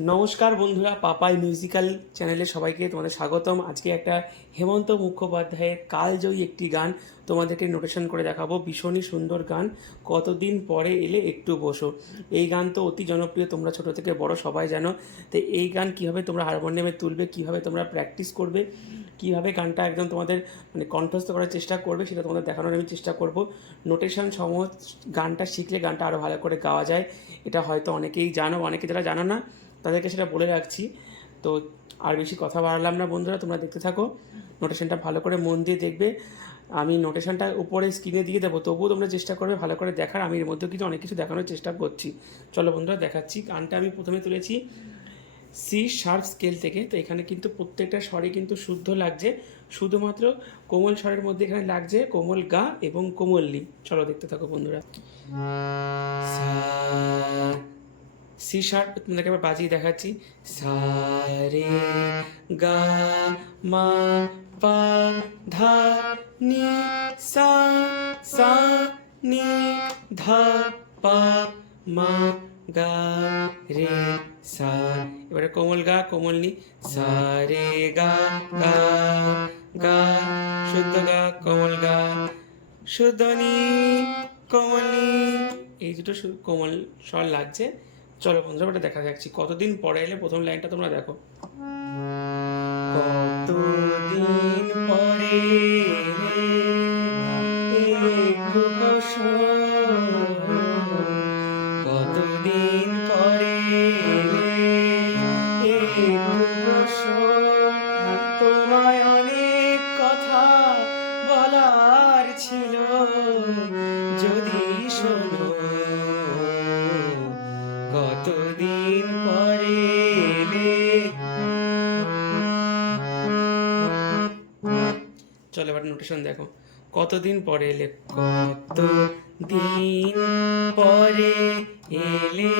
নমস্কার বন্ধুরা, পাপাই মিউজিক্যাল চ্যানেলে সবাইকে তোমাদের স্বাগতম। আজকে একটা হেমন্ত মুখোপাধ্যায়ের কালজয়ী একটি গান তোমাদেরকে নোটেশন করে দেখাবো। ভীষণই সুন্দর গান। কতদিন পরে এলে একটু বসো। এই গান তো অতি জনপ্রিয়, তোমরা ছোট থেকে বড় সবাই জানো। তো এই গান কীভাবে তোমরা হারমোনিয়ামে তুলবে, কীভাবে তোমরা প্র্যাকটিস করবে, কীভাবে গানটা একদম তোমাদের মানে কণ্ঠস্থ করার চেষ্টা করবে, সেটা তোমাদের দেখানোর আমি চেষ্টা করব। নোটেশন সহ গানটা শিখলে গানটা আরও ভালো করে গাওয়া যায়। এটা হয়তো অনেকেই জানো, অনেকে যারা জানো না তাদেরকে সেটা বলে রাখছি। তো আর বেশি কথা বাড়ালাম না বন্ধুরা, তোমরা দেখতে থাকো। নোটেশনটা ভালো করে মন দিয়ে দেখবে। আমি নোটেশনটা উপরে স্ক্রিনে দিয়ে দেবো, তবুও তোমরা চেষ্টা করবে ভালো করে দেখার। আমি এর মধ্যেও কিছু, অনেক কিছু দেখানোর চেষ্টা করছি। চলো বন্ধুরা, দেখাচ্ছি। গানটা আমি প্রথমে তুলেছি। সি শার্প স্কেল থেকে। তো এখানে কিন্তু প্রত্যেকটা স্বরে কিন্তু শুদ্ধ লাগছে। শুধুমাত্র কোমল স্বরের মধ্যে এখানে লাগছে কোমল গা এবং কোমল লি। চলো দেখতে থাকো বন্ধুরা। সা শার্প তোমাদেরকে আবার বাজিয়ে দেখাচ্ছি। সা, রে, গা, মা, পা, ধা, নি, সা সা, নি, ধা, পা, মা, গা, রে, সা। এবারে কোমল গা, কোমল নি। সা, রে, গা গা গা, শুদ্ধ গা, কোমল গা, শুদ্ধ নি, কোমল নি। এই দুটো কোমল স্বর লাগছে। চলো বন্ধুরা ওটা দেখা যাচ্ছি কতদিন পরে এলে প্রথম লাইনটা তোমরা দেখো। কতদিন পরে নোটেশন দেখো। কতদিন পরে এলে? কত দিন পরে এলে?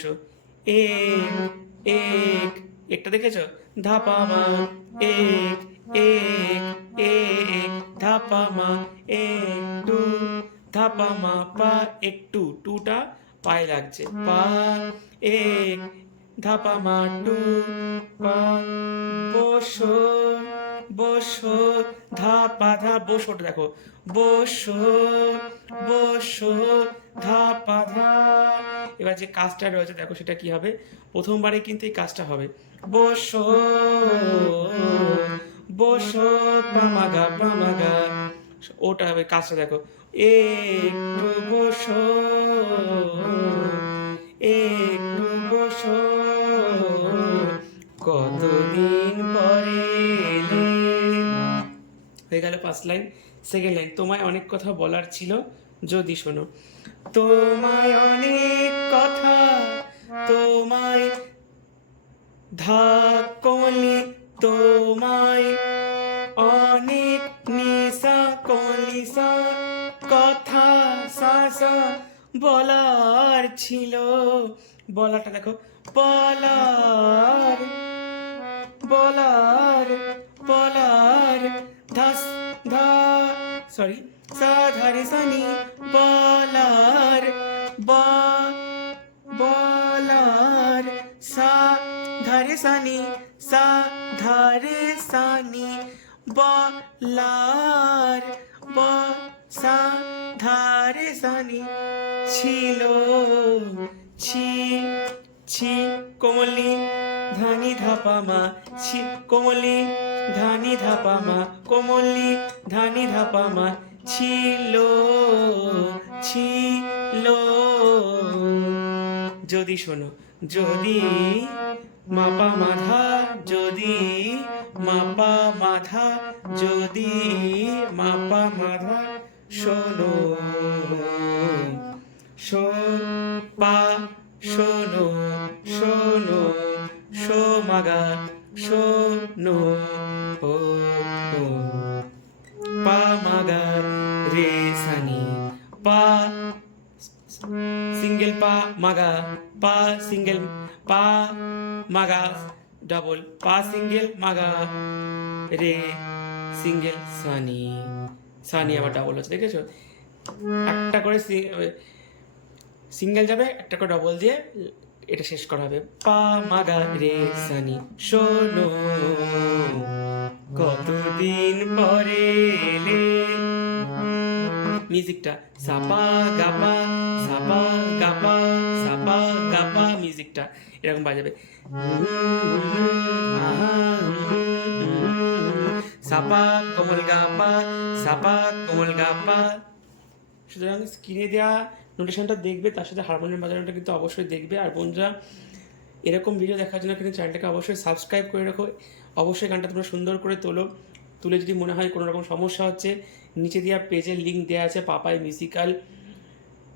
বসো এক এক, একটা দেখেছ? ধাপা মা, এক এক এক, ধাপা মা পা একটু, টুটা পায়ে লাগছে। পা, এক টু, পা, বসো বসো, ধাপা, ধা, বসোটা দেখো। বসো বসো, ধাপা, ধা। এবার যে কাজটা রয়েছে, দেখো সেটা কি হবে? প্রথমবারে কিন্তু এই কাজটা হবে। বসো বসো, পামাগা পামাগা। ওটা হবে কাজটা, দেখো। একটু বসো একটু বসো। কতদিন পরে হয়ে গেল পাঁচ লাইন সেকেন্ড লাইন তোমায় অনেক কথা বলার ছিল। যদি শোনো। তোমায় অনেক কথা, তোমায় ধা কলি তোমায় অনেক নিশা কলিসা কথা, সাসা বলার ছিল। বলাটা দেখো, বলার বলার বলার, ধাস, ধা সরি সা ধারে সানি বলার ব সা ধারে সানি ছিল। ছি ছি কোমলি ধানি ধাপা মা, ছি কোমলি ধানি ধাপা মা কোমলি ধানি ধাপা মা ছিল ছিল। যদি শোনো, যদি মাপা মাধা, যদি মাপা মাধা যদি মাপা মাধা শোনো। শো, পা, শোনো শোনো, শো মাগা, শোনো পা মা গা রে সা নি পা সিঙ্গেল পা মাগা, পা সিঙ্গেল, পা মাগা, ডাবল পা সিঙ্গেল মাগা রে সিঙ্গেল সানি সানি আবার ডাবল হচ্ছে, দেখেছ? একটা করে সিঙ্গেল যাবে, একটা করে ডবল দিয়ে এটা শেষ করা হবে। পা মাগা রে সানি শোনো, কতদিন পরে এলে? মিউজিকটা সাপা গাপা সাপা গাপা সাপা গাপা মিউজিকটা এরকম বাজাবে। সাপা কমল গাপা সাপা কমল গাপা সুতরাং স্ক্রিনে দেওয়া নোটেশনটা দেখবে, তার সাথে হারমোনিয়াম বাজানোটা কিন্তু অবশ্যই দেখবে। আর বন্ধুরা, এরকম ভিডিও দেখার জন্য কিন্তু চ্যানেলটাকে অবশ্যই সাবস্ক্রাইব করে রাখো। অবশ্যই গানটা তোমরা সুন্দর করে তোলো। তুলে যদি মনে হয় কোনো রকম সমস্যা হচ্ছে, নিচে দেওয়া পেজের লিঙ্ক দেওয়া আছে, পাপাই মিউজিক্যাল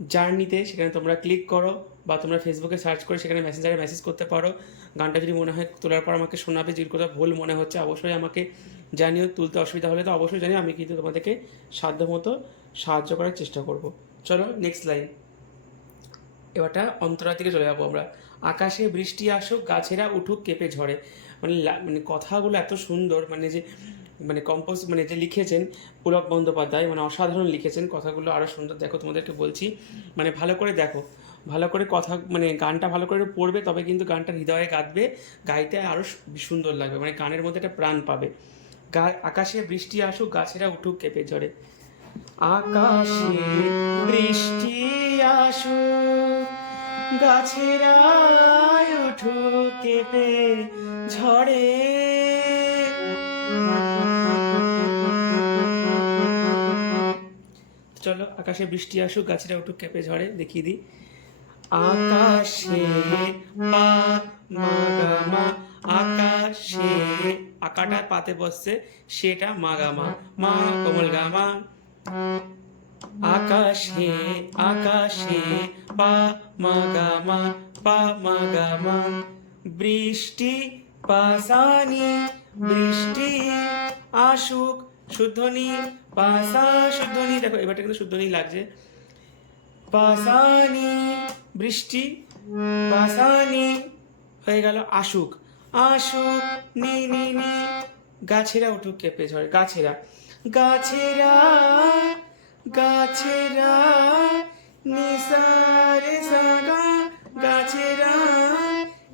জার্নিতে সেখানে তোমরা ক্লিক করো বা তোমরা ফেসবুকে সার্চ করে সেখানে মেসেঞ্জারে মেসেজ করতে পারো। গানটা যদি মনে হয় তোলার পর আমাকে শোনাবে, যদি কোথাও ভুল মনে হচ্ছে, অবশ্যই আমাকে জানিও। তুলতে অসুবিধা হলে তো অবশ্যই জানিও, আমি কিন্তু তোমাদেরকে সাধ্যমতো সাহায্য করার চেষ্টা করব। চলো নেক্সট লাইন এবারটা অন্তরা থেকে চলে যাব আমরা। আকাশে বৃষ্টি আসুক, গাছেরা উঠুক, কেঁপে ঝরে। মানে মানে কথাগুলো এত সুন্দর মানে যে মানে কম্পোজ মানে যে লিখেছেন পুলক বন্দ্যোপাধ্যায় মানে অসাধারণ লিখেছেন কথাগুলো আরও সুন্দর দেখো তোমাদেরকে বলছি। মানে ভালো করে দেখো, ভালো করে কথা মানে গানটা ভালো করে পড়বে, তবে কিন্তু গানটা হৃদয়ে গাঁথবে, গাইতে আরও সুন্দর লাগবে মানে গানের মধ্যে একটা প্রাণ পাবে। গা, আকাশে বৃষ্টি আসুক, গাছেরা উঠুক কেঁপে ঝড়ে আকাশে বৃষ্টি আসুক, গাছেরা উঠুক কেঁপে ঝড়ে চলো, আকাশে বৃষ্টি আসুক, গাছেরা উঠুক কেঁপে ঝড়ে, দেখিয়ে দিই। আকাশে পা মাগামা আকাশে আকাটা পাতে বসছে, সেটা মাগামা মা কোমল গামা আকাশে আকাশে পা মাগামা পা মাগামা বৃষ্টি পাসানি বৃষ্টি আসুক শুদ্ধনি পাসা শুদ্ধনি দেখো, এবারটা কিন্তু শুদ্ধনি লাগছে। পাসানি বৃষ্টি পাসানি হয়ে গেল আসুক। আসুক, নি নি নি। গাছেরা উঠুক কেঁপে ঝড়ে, গাছেরা। গাছেরা গাছেরা, নিসারে সাগা, গাছেরা,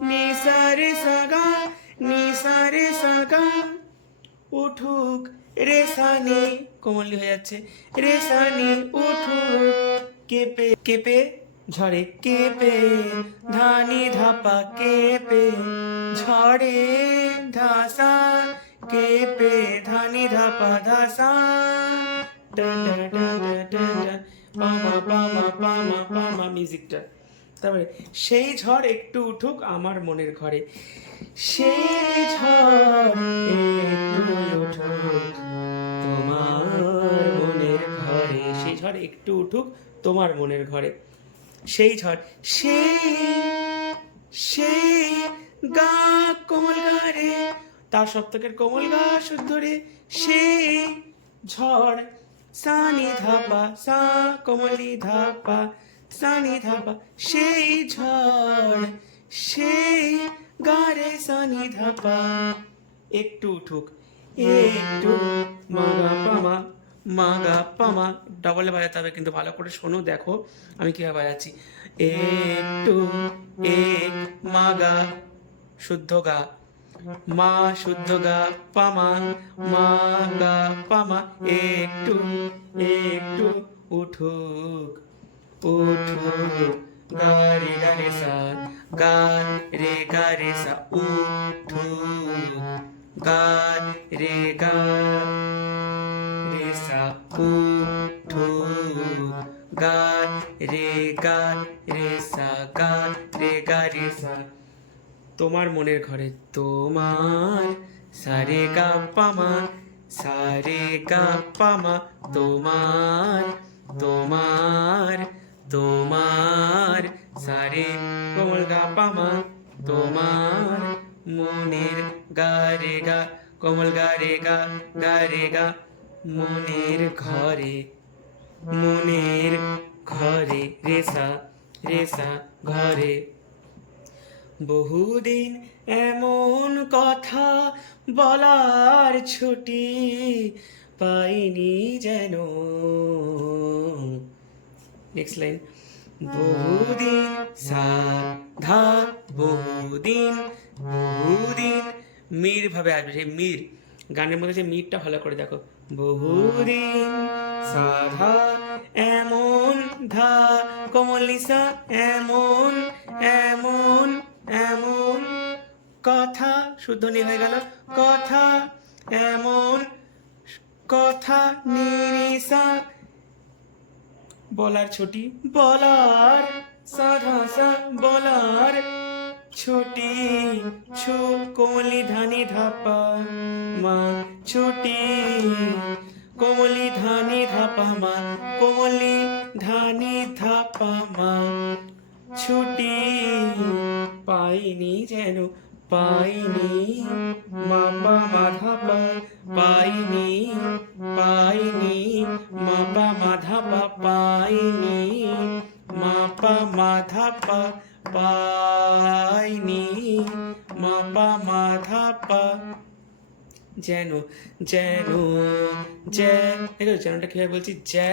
নিসারে সাগা, নিসারে উঠুক রেসানি কোমলি হয়ে যাচ্ছে। রেসানি উঠুক। কেঁপে কেঁপে, ঝড়ে কেঁপে, ধানি ধাপা কেঁপে, ঝড়ে ধাসা কেঁপে, ধানি ধাপা ধাসা। ডা ডা ডা ডা ডা পামা পামা পামা পামা মিউজিকটা তারপরে সেই ঝড় একটু উঠুক আমার মনের ঘরে। সেই ঝড় একটু উঠুক তোমার মনের ঘরে। সেই ঝড় একটু উঠুক তোমার মনের ঘরে। সেই ঝড়, সেই গা কোমল গা রে তার সপ্তকের কোমল গা শুদ্ধ সেই ঝড়, সানি ধাপা, সা কোমলি ধাপা সানি ধাপা সেই ঝড়, সেই গারে সানি ধাপা একটু উঠুক, একটু মাগা পামা মাগা পামা। ডবলে বাজাতে হবে, কিন্তু ভালো করে শোনো, দেখো আমি কীভাবে বাজাচ্ছি। একটু, এক, মাগা, শুদ্ধ গা। মা, শুদ্ধ গা, পামা মা গা পামা। একটু একটু উঠুক। উঠুক গা রে গা রে সা গা রে গা রে সা উঠুক গা রে গা রে সা উঠুক গা রে গা রে সা গা রে গা সা। তোমার মনের ঘরে তোমার, সারে গা পামা, সারে গা পামা, তোমার তোমার তোমার সারে কোমল গা পামা, তোমার মনের গা রে গা, কোমল গা রে গা গা রে গা, মনের ঘরে মনের ঘরে, রেসা রেসা ঘরে। বহুদিন এমন কথা বলার ছুটি পাইনি যেন। নেক্সট লাইন বহুদিন সাধা বহুদিন বহুদিন মীর ভাবে আসবে। সেই মীর গানের মধ্যে যে মীরটা ভালো করে দেখো। বহুদিন সাধা এমন ধা কমলিসা এমন এমন এমন কথা শুদ্ধ নি হয়ে গেল। কথা এমন কথা নিরিসা বলার ছুটি। বলার, সাধা সা বলার ছুটি। ছু কোমলি, ধানি, ধাপা, মা, ছুটি। কোমলি, ধানি, ধাপা, মা, কোমলি, ধানি, ধাপা, মা, ছুটি। পাইনি যেন, পাইনি, মা, পা মাধা পা পাইনি পাইনি মা পা মাধা পা পাইনি মা পা মাধা পা পাইনি মা পা মাধা পা যেন যেন জে দেখো যেনটা কীভাবে বলছি? জে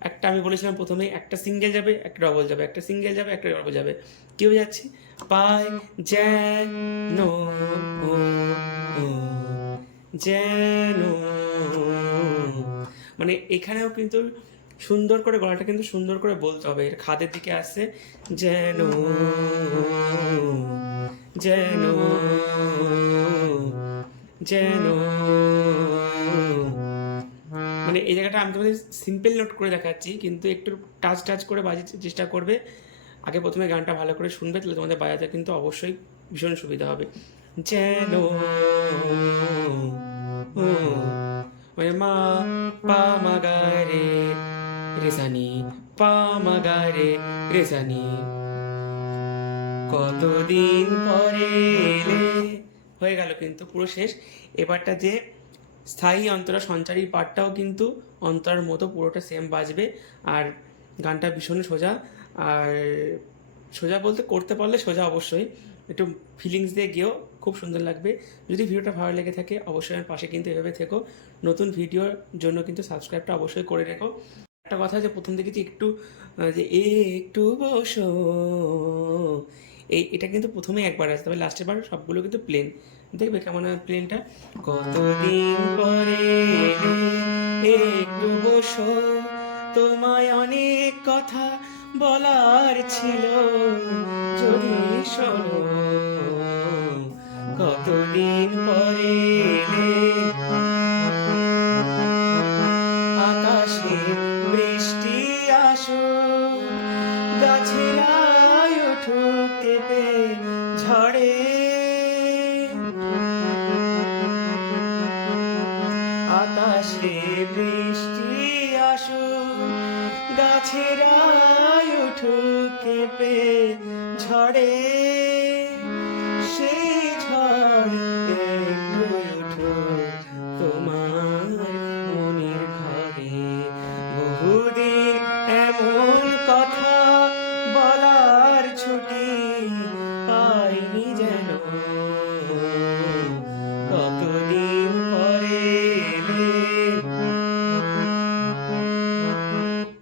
একটা আমি বলেছিলাম প্রথমে একটা সিঙ্গেল যাবে, একটা ডবল যাবে, একটা সিঙ্গেল যাবে, একটা ডবল যাবে। কি হয়ে যাচ্ছে? পাই, যেন যেন মানে এখানেও কিন্তু সুন্দর করে গলাটা কিন্তু সুন্দর করে বলতে হবে। এর খাদের দিকে আসছে যেন যেন যেন মানে এই জায়গাটা আমি তোমাদের সিম্পল নোট করে দেখাচ্ছি, কিন্তু একটু টাচ টাচ করে বাজাতে চেষ্টা করবে। আগে প্রথমে গানটা ভালো করে শুনবে, তাহলে তোমাদের বাজাতে কিন্তু অবশ্যই ভীষণ সুবিধা হবে। যেন মানে মা পা মা গা রে রেসানি পা রে রেসানি কতদিন পরে হয়ে গেল কিন্তু পুরো শেষ। এবারটা যে স্থায়ী অন্তরা সঞ্চারী পার্টটাও কিন্তু অন্তরার মতো পুরোটা সেম বাজবে। আর গানটা ভীষণ সোজা। আর সোজা বলতে, করতে পারলে সোজা অবশ্যই। একটু ফিলিংস দিয়ে গিয়েও খুব সুন্দর লাগবে। যদি ভিডিওটা ভালো লেগে থাকে, অবশ্যই আমার পাশে কিন্তু এভাবে থেকো। নতুন ভিডিওর জন্য কিন্তু সাবস্ক্রাইবটা অবশ্যই করে রেখো। একটা কথা যে প্রথম দেখেছি, একটু যে এ একটু বসো। এই, এটা কিন্তু প্রথমে একবার আসে, তবে লাস্টের বার সবগুলো কিন্তু প্লেন দেখবে কেমন প্লেনটা কতদিন পরে একটু বসো। তোমায় অনেক কথা বলার ছিল, যদি শোনো। কতদিন পরে আকাশে বৃষ্টি আসো গাছেরা উঠুক, কেঁপে ঝড়ে আকাশে বৃষ্টি আসো গাছেরা উঠুক, কেঁপে ঝড়ে